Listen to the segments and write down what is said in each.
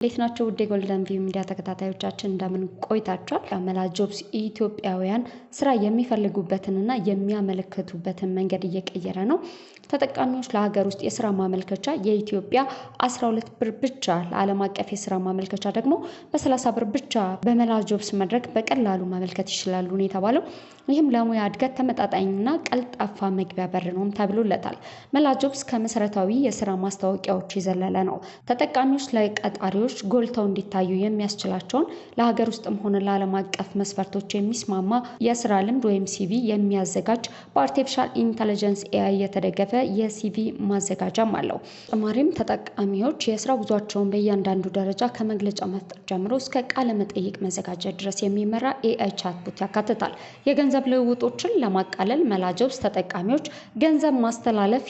ሌትናቸው ውድ ጎልደን ቪው ሚዲያ ተከታታዮቻችን እንደምን ቆይታችኋል? አመላ ጆብስ ኢትዮጵያውያን ስራ የሚፈልጉበትንና የሚያመለክቱበትን መንገድ እየቀየረ ነው። ተጠቃሚዎች ለሀገር ውስጥ የስራ ማመልከቻ የኢትዮጵያ 12 ብር ብቻ፣ ለዓለም አቀፍ የስራ ማመልከቻ ደግሞ በ30 ብር ብቻ በመላ ጆብስ መድረክ በቀላሉ ማመልከት ይችላሉ ነው የተባለው። ይህም ለሙያ እድገት ተመጣጣኝና ቀልጣፋ መግቢያ በር ነው ተብሎለታል። መላ ጆብስ ከመሰረታዊ የስራ ማስታወቂያዎች የዘለለ ነው። ተጠቃሚዎች ለቀጣሪዎች ጎልተው እንዲታዩ የሚያስችላቸውን ለሀገር ውስጥም ሆነ ለዓለም አቀፍ መስፈርቶች የሚስማማ የስራ ልምድ ወይም ሲቪ የሚያዘጋጅ በአርቲፊሻል ኢንተለጀንስ ኤአይ የተደገፈ የሲቪ ማዘጋጃም አለው። ተጨማሪም ተጠቃሚዎች የስራ ጉዟቸውን በእያንዳንዱ ደረጃ ከመግለጫ መፍጠር ጀምሮ እስከ ቃለ መጠይቅ መዘጋጀት ድረስ የሚመራ ኤአይ ቻትቦት ያካትታል። የገንዘብ ልውውጦችን ለማቃለል መላ ጆብስ ተጠቃሚዎች ገንዘብ ማስተላለፍ፣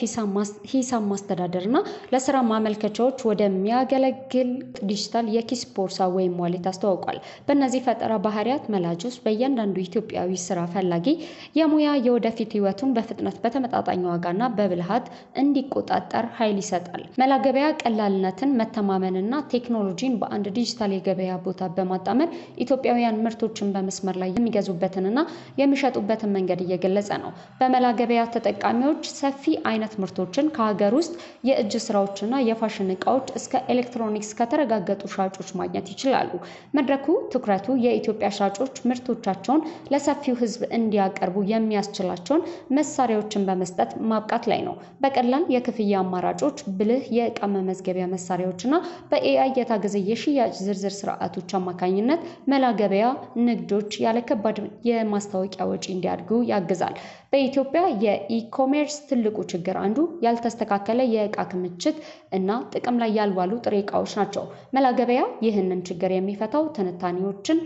ሂሳብ ማስተዳደርና ለስራ ማመልከቻዎች ወደሚያገለግል ዲጂታል የኪስ ቦርሳ ወይም ዋሌት አስተዋውቋል። በእነዚህ ፈጠራ ባህሪያት መላ ጆብስ በእያንዳንዱ ኢትዮጵያዊ ስራ ፈላጊ የሙያ የወደፊት ህይወቱን በፍጥነት በተመጣጣኝ ዋጋና በብልሃት እንዲቆጣጠር ኃይል ይሰጣል። መላ ገበያ ቀላልነትን፣ መተማመንና ቴክኖሎጂን በአንድ ዲጂታል የገበያ ቦታ በማጣመር ኢትዮጵያውያን ምርቶችን በመስመር ላይ የሚገዙበትንና የሚሸጡበትን መንገድ እየገለጸ ነው። በመላ ገበያ ተጠቃሚዎች ሰፊ አይነት ምርቶችን ከሀገር ውስጥ የእጅ ስራዎችና የፋሽን እቃዎች እስከ ኤሌክትሮኒክስ ከተረጋገጡ ሻጮች ማግኘት ይችላሉ። መድረኩ ትኩረቱ የኢትዮጵያ ሻጮች ምርቶቻቸውን ለሰፊው ህዝብ እንዲያቀርቡ የሚያስችላቸውን መሳሪያዎችን በመስጠት ማብቃት ላይ ነው። በቀላል የክፍያ አማራጮች፣ ብልህ የእቃ መመዝገቢያ መሳሪያዎችና በኤአይ የታገዘ የሽያጭ ዝርዝር ስርዓቶች አማካኝነት መላ ገበያ ንግዶች ያለ ከባድ የማስታወቂያ ወጪ እንዲያድጉ ያግዛል። በኢትዮጵያ የኢኮሜርስ ትልቁ ችግር አንዱ ያልተስተካከለ የእቃ ክምችት እና ጥቅም ላይ ያልዋሉ ጥሬ እቃዎች ናቸው። መላ ገበያ ይህንን ችግር የሚፈታው ትንታኔዎችን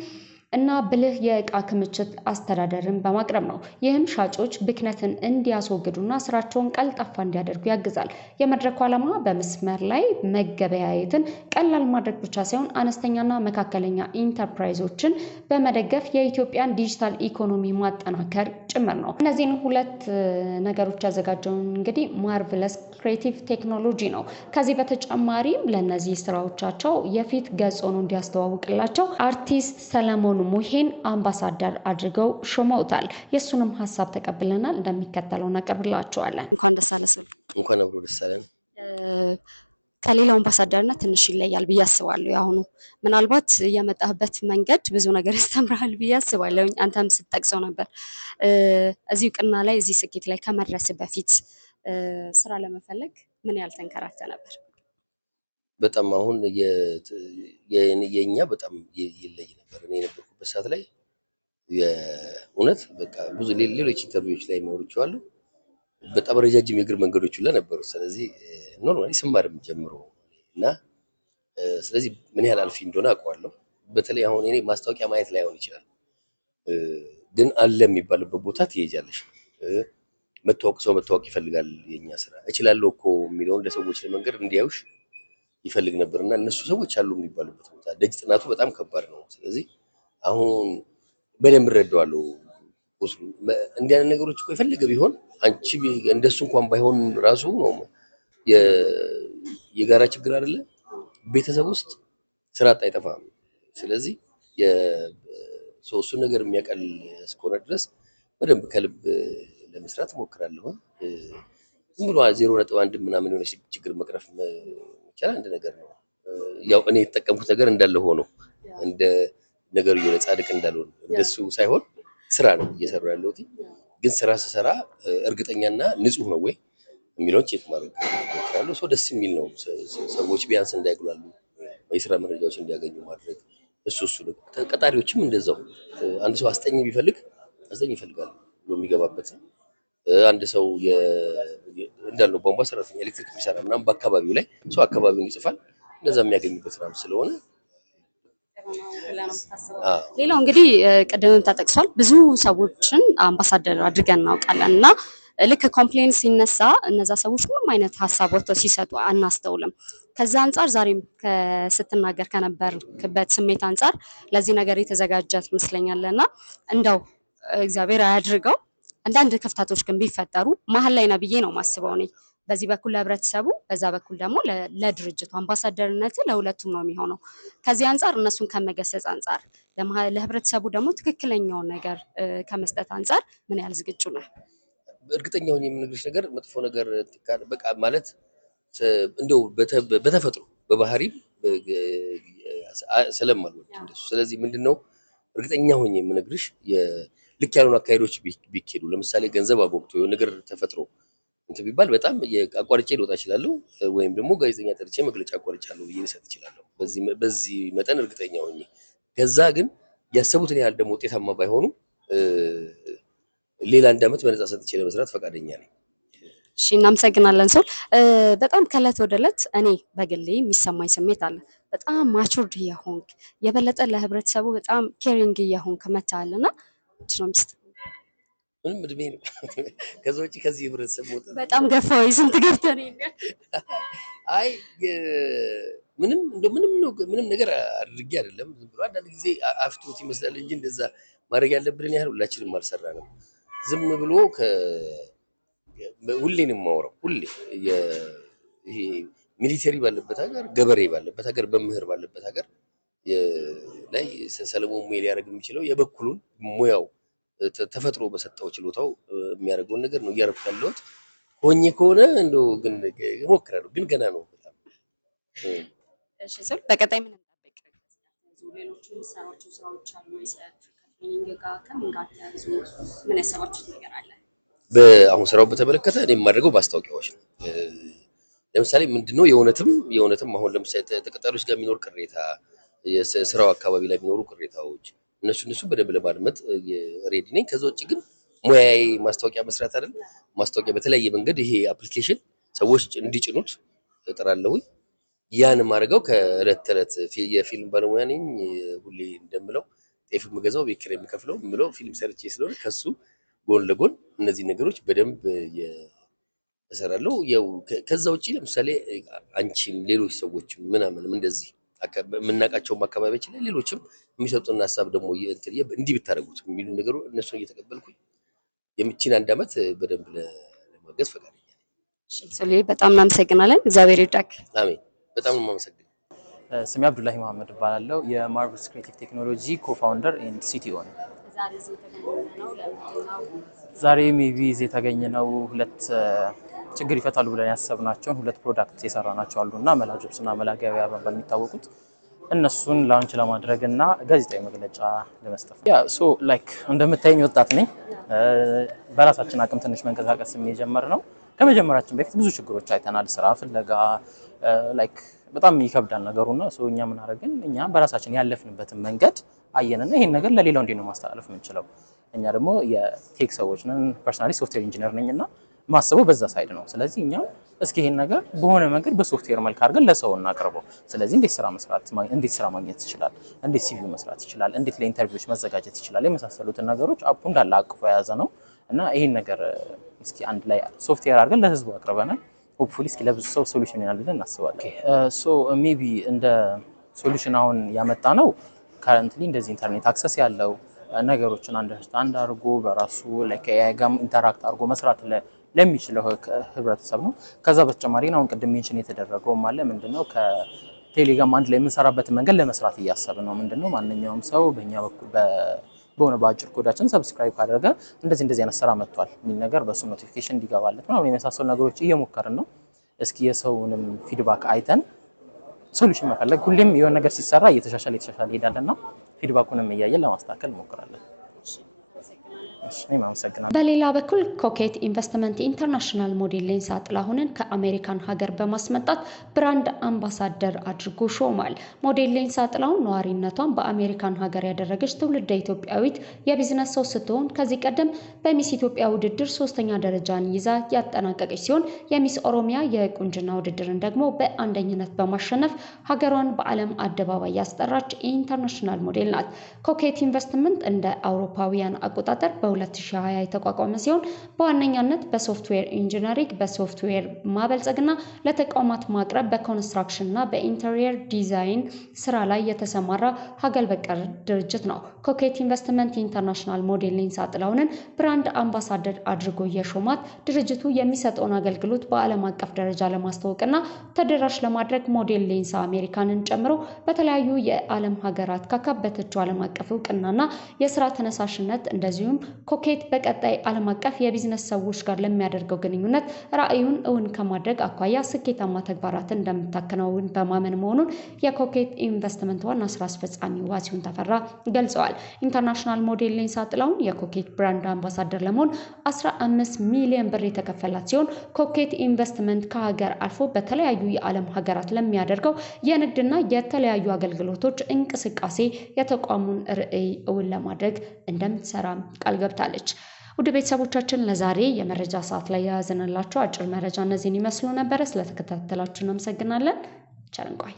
እና ብልህ የእቃ ክምችት አስተዳደርን በማቅረብ ነው። ይህም ሻጮች ብክነትን እንዲያስወግዱና ስራቸውን ቀልጣፋ እንዲያደርጉ ያግዛል። የመድረኩ ዓላማ በመስመር ላይ መገበያየትን ቀላል ማድረግ ብቻ ሳይሆን አነስተኛና መካከለኛ ኢንተርፕራይዞችን በመደገፍ የኢትዮጵያን ዲጂታል ኢኮኖሚ ማጠናከር ጭምር ነው። እነዚህን ሁለት ነገሮች ያዘጋጀውን እንግዲህ ማርቨለስ ክሬቲቭ ቴክኖሎጂ ነው። ከዚህ በተጨማሪም ለነዚህ ስራዎቻቸው የፊት ገጽ ሆኖ እንዲያስተዋውቅላቸው አርቲስት ሰለሞን ሙሄን አምባሳደር አድርገው ሾመውታል። የሱንም ሀሳብ ተቀብለናል፣ እንደሚከተለው እናቀርብላችኋለን። እንኳን ደስ አለ ስል እንኳን አብሮ ደስ አለን። ከሌላው አምባሳደርነት ትንሽ ይለያል ብዬ አስባለሁ። ያሁኑ ምናልባት የመጣህበት መንገድ ብዙ ነገር ያስተምራል ብዬ አስባለሁ። አንተም ስትጠቅሰው ነበር እዚህ እውቅና ላይ እዚህ ስኬት ላይ ከመድረስ በፊት ስራ ለመፈለግ ምን ያህል ተንከራተ ነበር? በጣም አሁን የኛ በጣም ይለይ ነበር። እኔ የነበርኩበት ሰዓት ላይ የእውነት በቃ ብዙ ሌሎች ኢንተርቪዎች ላይ ማውርቼዋለሁ። በጣም ረጃጅም የእግር መንገዶች ሁላ ነበሩ። ስለዚህ ኖርማሊ ስማርም ጀምሮ እና ስለዚህ ምን ያህል አልፊ እንደሆነ አውቀዋለሁ። በተለይ አሁን እኔ ማስታወቂያ ማየት ላይሆን ይችላል፣ ግን አለ የሚባልበት ቦታ ትሄጃለሽ። ሰው መታወቅ ይፈልጋል። የኛ ስራ እችላለሁ እኮ የሚለውን ለሰዎች ለመንገር እንዲያዩሽ ይፈልግ ነበርና እነሱ ሰዎች አሉ የሚባሉበት ቦታ ደጅ ጥናቱ በጣም ከባድ ነው። ስለዚህ አሁን በደንብ እረዳዋለሁ። እንዲህ አይነት ነገሮች እኮ የፈለገ ቢሆን አንቺ እንደሱ እንኳን ባይሆን ራሱ ነው የጋራ ችግር አይደለ? ቤተሰብ ውስጥ ስራ አጥ አይጠፋም። ስለዚህ እሱን ነገር የሚያቀል እስከሆነ ድረስ በደንብ ከልብ ለመስራት እሞክራለሁ። ዝም ብሎ 0.1 ምናምን የሆነ ችግር መቅረፍ ይቻላል አንድ ነገር ነው። ያው እኔ የተጠቀምኩት ነገር እንዳለ ሆኖ እንደ ነገሩ የሆነ ጻድቅ እንዳልሆነ እንደሱ ሳይሆን ስራ ነው እየሰራሁ ያለሁት። ግን ስራ ስሰራ እርግጠኛና ንጹህ ነው ወይ የሚለውን ቼክ ማድረግ እሞክራለሁ። ሰው ደስ የሚል ነው። ሰዎች ቢያንስ እንዳይጉላሉ የስራ መረጃዎች እንዲያገኙ ማድረግ እሱ ነው። ቀጣሪዎችም እንደዛው አንድ ሰው አስጠኝ ቢፈልግ አስጠኝ ይፈልጋል ብሎ የሚገባበት አንድ ሰው እንዳለው ቧንቧ ሰራተኛ ኤሌክትሪክ የሚሰራ ምናምን በአካባቢው ላይ ሰው አካባቢውን ይጽፋል፣ እንደዛ የሚያገኙበት ነው ስለሆነ። ሌላው እንግዲህ ቅድምም ተጠቅሷል፣ ብዙ ሰዎችን አምባሳደር አድርገን እናውቃለን እና ልክ ኮምፕሌን ሲነሳ እነዛ ሰዎች ምንም አይነት ሀሳብ ወጥተው ሲሰጡ አናስተውልም። ከዛ አንጻር ዛሬም ስትናገር ከነበርክበት ስሜት አንጻር ለዚህ ነገር የተዘጋጀ ትመስለኛለና እንደው እግዚአብሔር አያድርገው አንዳንድ ክፍተቶች ግን ቢፈጠሩ መሀል ላይ ነው ብዬ ነው ማስበው። እኔ በዚህ በኩል ለህብረተሰቡ፣ በዛ በኩል ደግሞ ለድርጅቱ አምባሳደርነት ለሁለቱም ነው የሚሆነው። ከዚህ አንጻር እነሱን ከመገሰጽ አንጻር ለህብረተሰቡ ደግሞ ትክክለኛውን ነገር ከመስጠት አንጻር ምን ያህል ዝግጁ ነው? እርግጠኛ ሆኜ የምነግርሽ ነገር መጥፎ ነገር በቃ ማለት እንደው በተፈጥሮ በባህሪም ስለማልወድ እንደሱ። ስለዚህ ምንድነው እርግጠኛ ሆኜ የምነግርሽ ልክ ያልሆኑ አካሄዶች ቢኬዱ፣ ለምሳሌ ገንዘብ አጎብቶ የሆነ ነገር ተፈጥሮ እንትን ቢባል በጣም አቋርጬ ልወጣ እችላለሁ፣ ወይም ደግሞ ጋዜጠኛ ጠርቼ መግለጫ አቋርጫለሁ ብዬ ልሰጥ እችላለሁ። በዚህ መጠን እርግጠኛ ሆኜ ከዛ ግን ያሰቡትን ያህል ደግሞ ውጤታማ ባይሆኑ ሌላ 1 ዓመት በነፃ ሰጥቼ ለመስራት ፈቃደኛ ነኝ። እሺ እናመሰግናለን። ሶል በጣም ከእለት ወደ እለት እኔ በግሌ የሚሰማኝ ስሜት አለ። በጣም ማቹርድ እየሆንክ የበለጠ ለህብረተሰቡ በጣም ኬሪንግ እየሆንክ መጥተሃልና ምንድን ነው ሚስጥሩ? ምንም እድሜ ነው። ከዛ ውጪ ከዚህ ህብረተሰብ ሞተ በጣም ገፋው ስንት ገብተህ ነው? አይ ምንም ነገር አድርጌ አይደለም። ዝም ብሎ አንዳንድ ጊዜ አፍቶት ይመስላል እንጂ እንደዛ ማድረግ ያለብንን ያህል ሁላችንም አልሰራንም። ዝም ብሎ ሁሌ ነው የማወራው። ሁሌ ይሄ ሚሊተሪ ባለበት ሀገር፣ ገበሬ ባለበት ሀገር፣ በምህር ባለበት ሀገር ላይ ሰለሞን ሙዬ ሊያደርግ የሚችለው የበኩሉን ሙያው ተፈጥሮ በሰጠው ችሎታው የሚያደርገውን ነገር ነው እያደረኩ ያለሁት። ሆኜ ከሆነ እንደው ግን እሞክራለሁ፣ ግን ገና ነው በጣም። እሺ ስል በቀጣይ ምን እንጠብቅ? ሌሎች የሚሰሯቸው ስራዎች አሉ ወይስ ከትሬኒንግ ጋር ከምን ጋር ተያይዞ ምን ያሰባችሁት ነገር አለ? አሁን ስራው በተመለከተ እኔ የማደርገው ማስታወቂያዎች ነው። ለምሳሌ ምንድነው የእውነትም አሁን ለምሳሌ ተቀጣሪዎች ጋር የሚኖር ቅሬታ፣ የስራው አካባቢ ላይ የሚኖሩ ቅሬታዎች እነሱ በደንብ ለማድመጥ ሬዲ ነኝ። ከዛ ውጭ ግን ሙያዬ ማስታወቂያ መስራት አይደል? ማስታወቂያ በተለያየ መንገድ ይሄ አፕሊኬሽን ሰዎች እንዲጭኑት እጥራለሁኝ። ያን ማድረገው ከእለት ተዕለት የፊልም ባለሙያ ነኝ። ሁሌ እንደምለው ጤፍ የምገዛው ቤት ኪራይ የምከፍለው የምለው ፊልም ሰርቼ ስለሆነ ከሱ ጎን ለጎን እነዚህ ነገሮች በደንብ እሰራለሁ። ያው ከዛ ውጪ ለምሳሌ አንቺም ሌሎች ሰዎችም ምናምንም እንደዚህ የምናውቃቸውም አካባቢዎች ላይ ሌሎችም የሚሰጡን ሀሳብ ደግሞ እንዲህ ብታደርጉት የሚሉ ነገሩ እነሱን እየተቀበልኩኝ የምቺን 1 ዓመት በደንብ ለማገዝ ፈቃደኛ ነኝ። እሺ በጣም እናመሰግናለን። እግዚአብሔር ይርዳክ። አሜን። በጣም ነው የማመሰግነው። ስሜ አብዱላሂ መሐመድ እባላለሁ። የማርቨልስ ክሬቲቭ ቴክኖሎጂ ኮፋውንደር ኤንድ ሲቲኦ ነኝ። ዛሬ ሜቢ እዚህ የተገኘነው ሁለት ችግር ይፈታሉ ብለን ያሰብናቸውን 2 ፕሮዳክት የሰራናቸው አሉና መላ ጆብስ እና መላ ገበያ በመባል የሚታወቁት እነሱን ላውንች ለማድረግና ጋዜጣዊ መግለጫ ለመስጠት ያ ላይክ እንደምታየኝ ወጣት ነኝ። በራሳችን አቅም ትንሽ መንቀሳቀስ የጀመርነው ከመጀመራችን በፊት ብዙ ችግሮች አይተናል። ስራ ፍለጋ ላይክ በጣም ይከብዳል ነገሩና እኛ ምን አደረግን? እኛ በራሳችን ያለፍንበትን መንገድ አየንና ይሄን ነገር ለሌላው እንዴት ነው ማስተላለፍ የምንችለው? እኛ ደግሞ የቴክ ሰዎች ነን። ፐርሰናሊ ሶፍትዌር ኢንጂነር ነኝና ማስበው በዛ ሳይድ ነው። ስለዚህ እኛ እስኪ ይሄን ነገር በሆነ መንገድ በሶፍትዌር መልክ አድርገን ለሰው እናቀርበው። ስለዚህ እንዴት ስራ ማግኘት ይችላል፣ እንዴት ሲቪ መስራት ይችላል፣ እንዴት ለኢንተርቪዎች መዘጋጀት ይችላል፣ የመሳሰሉትን ነገሮች አፑ እንዳለ አቅፎ የያዘ ነው እና ይሄን ነገር እስኪ አንድ ላይ ሶፍትዌር አድርገን ለህዝቡ አቅርበናል። ሆፕፉሊ እስኪ ለብዙ ሰው ሶሉሽን ይሆናል ብለን እናስባለን። ሜቢ እንደ ሶሉሽን አሁን ያመጣ ነው ካረንትሊ እንደዚህ ኢንተርኔት አክሰስ ያለው ነገሮችን አንደርስታንድ አድርጎ በራሱ ለከአይ ጋር ኢንተራክት አድርጎ መስራት ለሚችለው ህብረተሰብ ነው። ከዛ በተጨማሪ ነው ቅድም ሜንሽን የተደረገው ማለት ምንድነው ከቴሌግራም አንድ ላይ የምንሰራበት መንገድ ለመስራት እያሰብን ነው። ምንድነው ማንኛውም ሰው በእኛ በኩል በሆነ በአጭር ኮዳችን ሰብስክራይብ ካደረገ እንደዚህ አይነት ስራ መጥቷል የሚል ነገር በሱ ኖቲፊኬሽን እንዲገባለት ነው የመሳሰሉ ነገሮች እየሞከርን ነው። እስኪ የሰውንም ፊድባክ አይተን ሶሉሽን መፈለግ ሁሌም የሆነ ነገር ሲሰራ እየተሻሻለ ይሄዳልና ፊድባኩንም እያየን ለማስተካከል እንሞክራለን። በሌላ በኩል ኮኬት ኢንቨስትመንት ኢንተርናሽናል ሞዴል ሌንሳ ጥላሁንን ከአሜሪካን ሀገር በማስመጣት ብራንድ አምባሳደር አድርጎ ሾሟል። ሞዴል ሌንሳ ጥላሁን ነዋሪነቷን በአሜሪካን ሀገር ያደረገች ትውልደ ኢትዮጵያዊት የቢዝነስ ሰው ስትሆን ከዚህ ቀደም በሚስ ኢትዮጵያ ውድድር 3ኛ ደረጃን ይዛ ያጠናቀቀች ሲሆን የሚስ ኦሮሚያ የቁንጅና ውድድርን ደግሞ በአንደኝነት በማሸነፍ ሀገሯን በዓለም አደባባይ ያስጠራች ኢንተርናሽናል ሞዴል ናት። ኮኬት ኢንቨስትመንት እንደ አውሮፓውያን አቆጣጠር በ2020 የተቋቋመ ሲሆን በዋነኛነት በሶፍትዌር ኢንጂነሪንግ በሶፍትዌር ማበልጸግና ለተቋማት ማቅረብ በኮንስትራክሽንና በኢንተሪየር ዲዛይን ስራ ላይ የተሰማራ ሀገር በቀል ድርጅት ነው። ኮኬት ኢንቨስትመንት ኢንተርናሽናል ሞዴል ሌንሳ ጥላሁንን ብራንድ አምባሳደር አድርጎ የሾማት ድርጅቱ የሚሰጠውን አገልግሎት በዓለም አቀፍ ደረጃ ለማስተዋወቅና ተደራሽ ለማድረግ ሞዴል ሌንሳ አሜሪካንን ጨምሮ በተለያዩ የዓለም ሀገራት ካካበተችው ዓለም አቀፍ እውቅናና የስራ ተነሳሽነት እንደዚሁም ኮኬት በቀጣይ ዓለም አቀፍ የቢዝነስ ሰዎች ጋር ለሚያደርገው ግንኙነት ራዕዩን እውን ከማድረግ አኳያ ስኬታማ ተግባራትን እንደምታከናውን በማመን መሆኑን የኮኬት ኢንቨስትመንት ዋና ስራ አስፈጻሚ ዋሲሁን ተፈራ ገልጸዋል። ኢንተርናሽናል ሞዴል ሌንሳ ጥላሁን የኮኬት ብራንድ አምባሳደር ለመሆን 15 ሚሊዮን ብር የተከፈላት ሲሆን ኮኬት ኢንቨስትመንት ከሀገር አልፎ በተለያዩ የዓለም ሀገራት ለሚያደርገው የንግድና የተለያዩ አገልግሎቶች እንቅስቃሴ የተቋሙን ራዕይ እውን ለማድረግ እንደምትሰራ ቃል ገብታለች። ውድ ቤተሰቦቻችን ለዛሬ የመረጃ ሰዓት ላይ ያዘነላችሁ አጭር መረጃ እነዚህን ይመስሉ ነበር። ስለተከታተላችሁ እናመሰግናለን። ቸር እንቆይ።